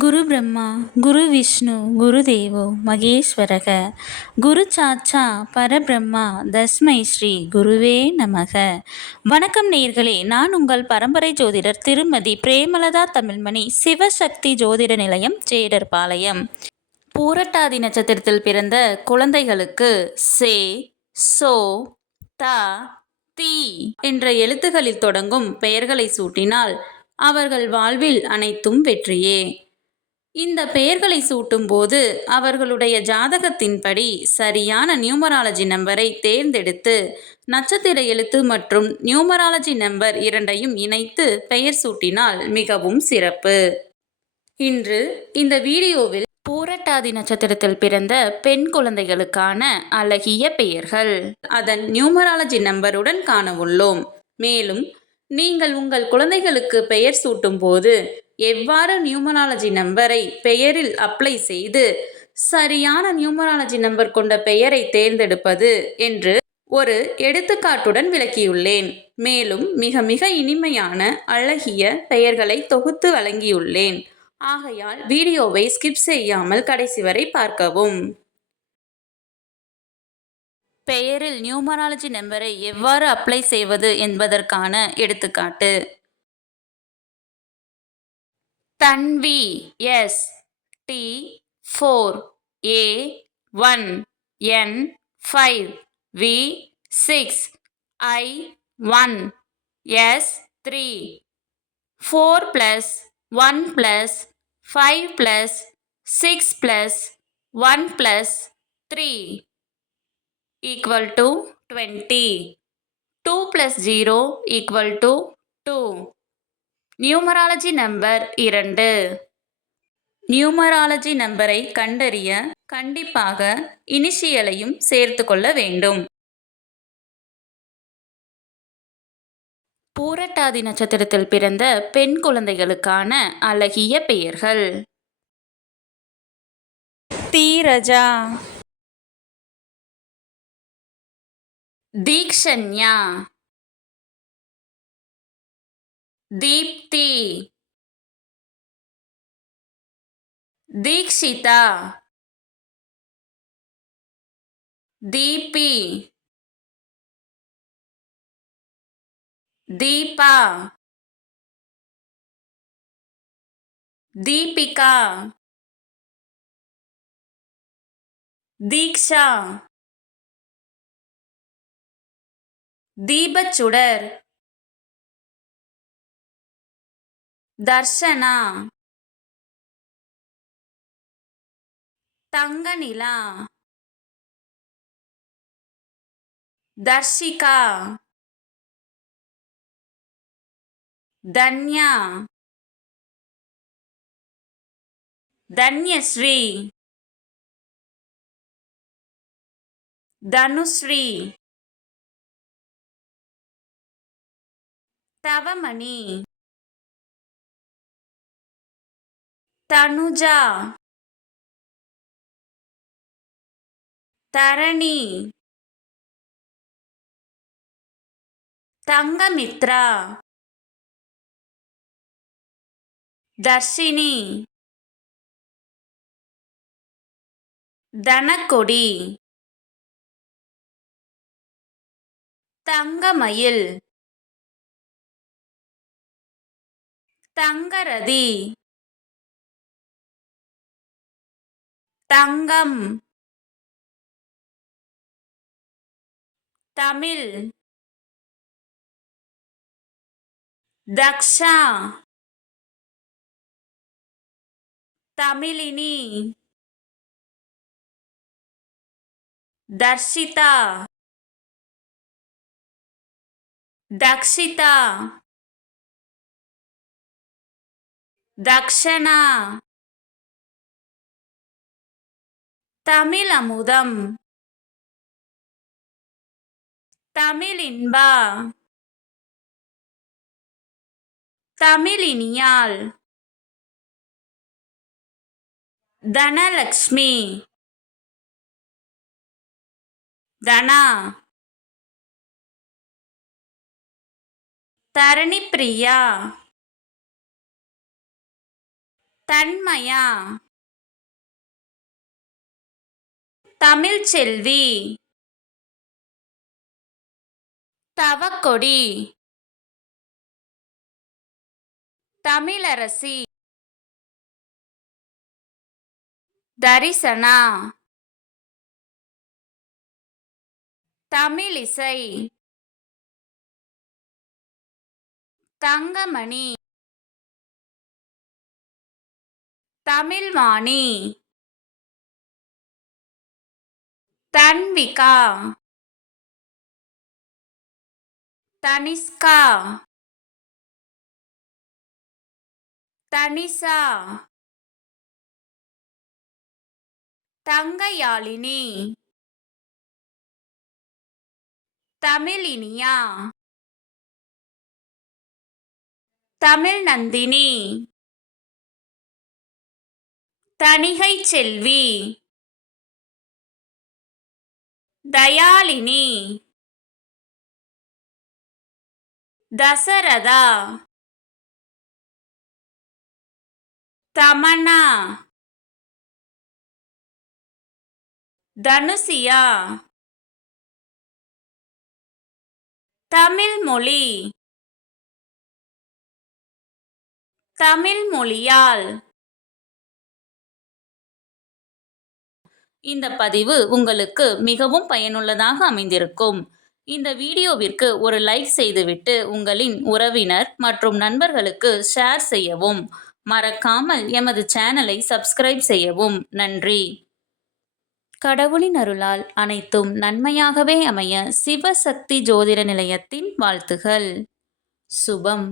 குரு பிரம்மா குரு விஷ்ணு குரு தேவோ மகேஸ்வரக குரு சாட்சா பரபிரம்மா தஸ்மை ஸ்ரீ குருவே நமக. வணக்கம் நேயர்களே, நான் உங்கள் பரம்பரை ஜோதிடர் திருமதி பிரேமலதா தமிழ்மணி, சிவசக்தி ஜோதிட நிலையம், ஜேடர்பாளையம். பூரட்டாதி நட்சத்திரத்தில் பிறந்த குழந்தைகளுக்கு சே, சோ, த, தி என்ற எழுத்துகளில் தொடங்கும் பெயர்களை சூட்டினால் அவர்கள் வாழ்வில் அனைத்தும் வெற்றியே. இந்த பெயர்களை சூட்டும் போது அவர்களுடைய ஜாதகத்தின்படி சரியான நியூமராலஜி நம்பரை தேர்ந்தெடுத்து நட்சத்திர எழுத்து மற்றும் நியூமராலஜி நம்பர் இரண்டையும் இணைத்து பெயர் சூட்டினால் மிகவும் சிறப்பு. இன்று இந்த வீடியோவில் பூரட்டாதி நட்சத்திரத்தில் பிறந்த பெண் குழந்தைகளுக்கான அழகிய பெயர்கள் அதன் நியூமராலஜி நம்பருடன் காண உள்ளோம். மேலும் நீங்கள் உங்கள் குழந்தைகளுக்கு பெயர் சூட்டும் போது எவ்வாறு நியூமராலஜி நம்பரை பெயரில் அப்ளை செய்து சரியான நியூமராலஜி நம்பர் கொண்ட பெயரை தேர்ந்தெடுப்பது என்று ஒரு எடுத்துக்காட்டுடன் விளக்கியுள்ளேன். மேலும் மிக மிக இனிமையான அழகிய பெயர்களை தொகுத்து வழங்கியுள்ளேன். ஆகையால் வீடியோவை ஸ்கிப் செய்யாமல் கடைசி வரை பார்க்கவும். பெயரில் நியூமராலஜி நம்பரை எவ்வாறு அப்ளை செய்வது என்பதற்கான எடுத்துக்காட்டு. Tanvi S D 4 A 1 N 5 V 6 I 1 S 3 4 + 1 + 5 + 6 + 1 + 3 = 20. 2 + 0 = 2. Numerology number 2. Numerology நம்பரை கண்டறிய கண்டிப்பாக இனிஷியலையும் சேர்த்து கொள்ள வேண்டும். பூரட்டாதி நட்சத்திரத்தில் பிறந்த பெண் குழந்தைகளுக்கான அழகிய பெயர்கள். தீரஜா, தீக்ஷண்யா, தீப்தி, தீக்ஷிதா, தீபி, தீபா, தீபிகா, தீக்ஷா, தீபச்சுடர், தர்ஷனா, தங்கநிலா, தர்ஷிகா, தன்யா, தன்யஸ்ரீ, தனுஸ்ரீ, தவமணி, தனுஜா, தரணி, தங்கமித்ரா, தர்ஷினி, தனக்கொடி, தங்கமயில், தங்கரதி, தங்கம், தமிழ், தக்ஷா, தமிழினி, தர்ஷிதா, தக்ஷிதா, தக்ஷனா, தமிழமுதம், தமிழின்பா, தமிழினியாள், தனலக்ஷ்மி, தனா, தரணிப்பிரியா, தன்மயா, தமிழ்ச்செல்வி, தவக்கொடி, தமிழரசி, தரிசனா, தமிழிசை, தங்கமணி, தமிழ்வாணி, தன்விகா, தனிஷ்கா, தனிஷா, தங்கயாழினி, தமிழினியா, தமிழ்நந்தினி, தணிகை செல்வி, தயாளினி, தசரதா, தமன்னா, தனுசியா, தமிழ்மொழி, தமிழ்மொழியாள். இந்த பதிவு உங்களுக்கு மிகவும் பயனுள்ளதாக அமைந்திருக்கும். இந்த வீடியோவிற்கு ஒரு லைக் செய்துவிட்டு உங்களின் உறவினர் மற்றும் நண்பர்களுக்கு ஷேர் செய்யவும். மறக்காமல் எமது சேனலை சப்ஸ்கிரைப் செய்யவும். நன்றி. கடவுளின் அருளால் அனைத்தும் நன்மையாகவே அமைய சிவசக்தி ஜோதிட நிலையத்தின் வாழ்த்துகள். சுபம்.